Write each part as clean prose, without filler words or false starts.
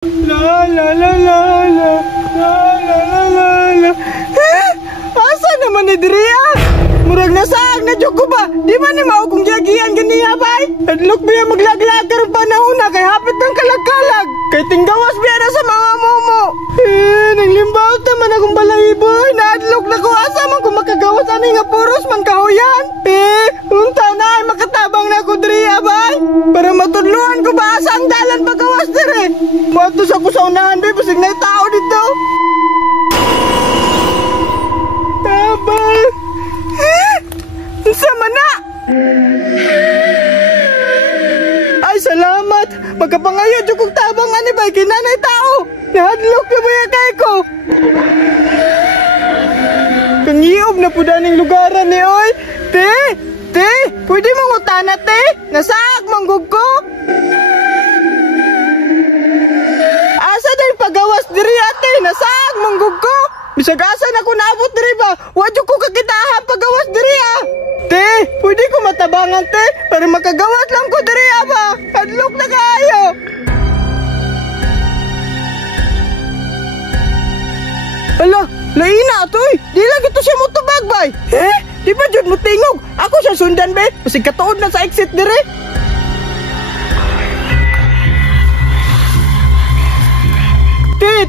La la la la la la la la la la. Asa naman ni Dria? Murag nasaag na jud ko ba? Di man ni mao kung giagian ganiya bay? Adlok biya maglaglag karon panahon na kay hapit ng kalagkalag. Kay tinggawas biya na sa mga momo. Naglimbaw ta man akong balahiboy. Naadlok na ko asa man kung makagawas ani nga puros man kahuyan. Unta na ay makatabang na ko Dria bay. Para matudluan ko ba asa ang dalan pagawas dire? Moadto sa ko sa unahan bay basig na tao dito. Tabay. Sama na! Ay, salamat! Magkapangayon yung kong tabang ani ba? Kinanay tao! Nahadlok na ba yung kay ko? Kangiyog na po daning lugaran ni oy! Te! Te! Pwede mong utana, te! Nasaag manggug ko! Asa na yung pagawas diri ate? Nasaag manggug ko! Bisag asa na ko naabot diri ba? Wadyo ko kakitahan pagawas diri ah! Te, pwede ko matabangan te, para makagawat lang ko diri ba? Hadlok na kaayo. Ala, laina toy. Di lang ito siya motobag bay. Di ba jud mo tingog? Ako siya sundan be. Kasi katuod na sa exit diri.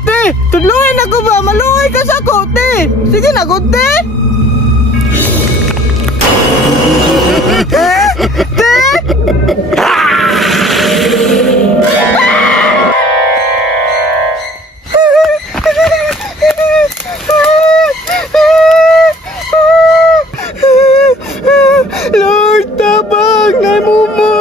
Te, tudluin ako ba? Maluoy ka sa ko, te. Sige na ko, te. Lord, tabang na mumo.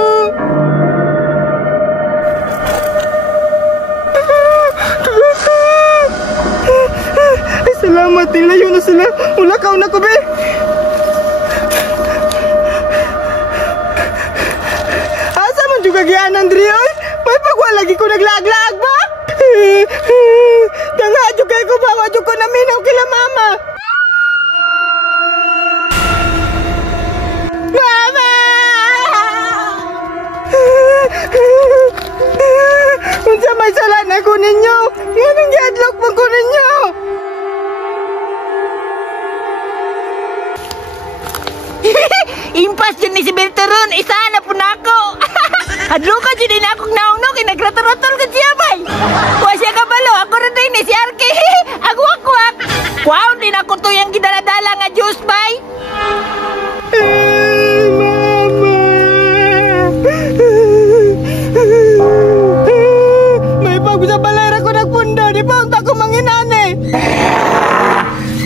Salamat, nilayo na sila. Ulakaw na ko, be. Asa man juga gian, Andrea? May pagwa lagi ko naglaglag ba? Tanga, juga ko ba? Wadyo ko naminaw kila mama. Mama! Unsa may salan ako ninyo? Yan ang giadlok mo ko ninyo. Impas yun ni si Belteron, isa na po na ako. Hadlukan yun din akong naunok, nagratol-ratol ka siya bay. Kuha siya kabalo, ako rin din ni si Arke. Agwak-wak. Kuha din ako to yung gidaladala nga juice bay. Mama! May pag sa balera ko nagpundo, di ba unta ko manginane?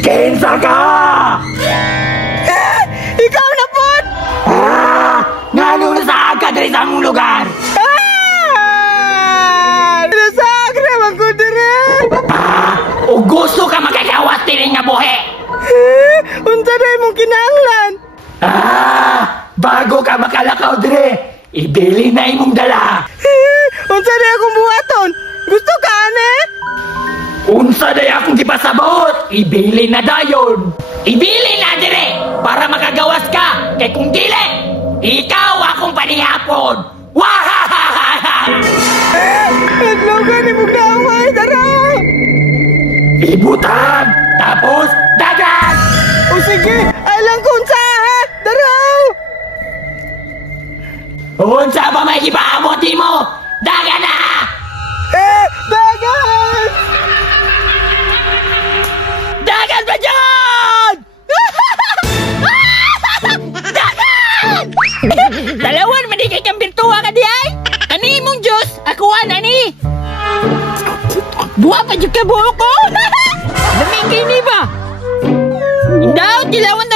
Kinsa ka! Ikaw na po! Ngano nasaan ka diri sa among lugar? Nasaag naman ko dire! O gusto ka makakawas diri nga buhi? Unta na imong kinahanglan? Bago ka makalakaw dire, ibili na imong dala. Unsa na akong buhaton? Gusto ka, ane? Unsa day akong gipasabot, ibili na dayon. Ibili na dire para makagawas ka. Kay kung dili, ikaw akong panihapon. Wahahaha! Adlogan ni mong naway, dara! Ibutan, tapos dagat! O sige, alang ko unsa ha! Dara! Unsa ba may ipaabot mo? Dagat na! Dagat! Dagat ba dyan? Dagan! Dalawan madigay kang birtuwa ka di ay. Ani mong Diyos, akuan ani. Buwa pa dyan ka buho ko. Daming kayo ni ba? Indaw, tilawan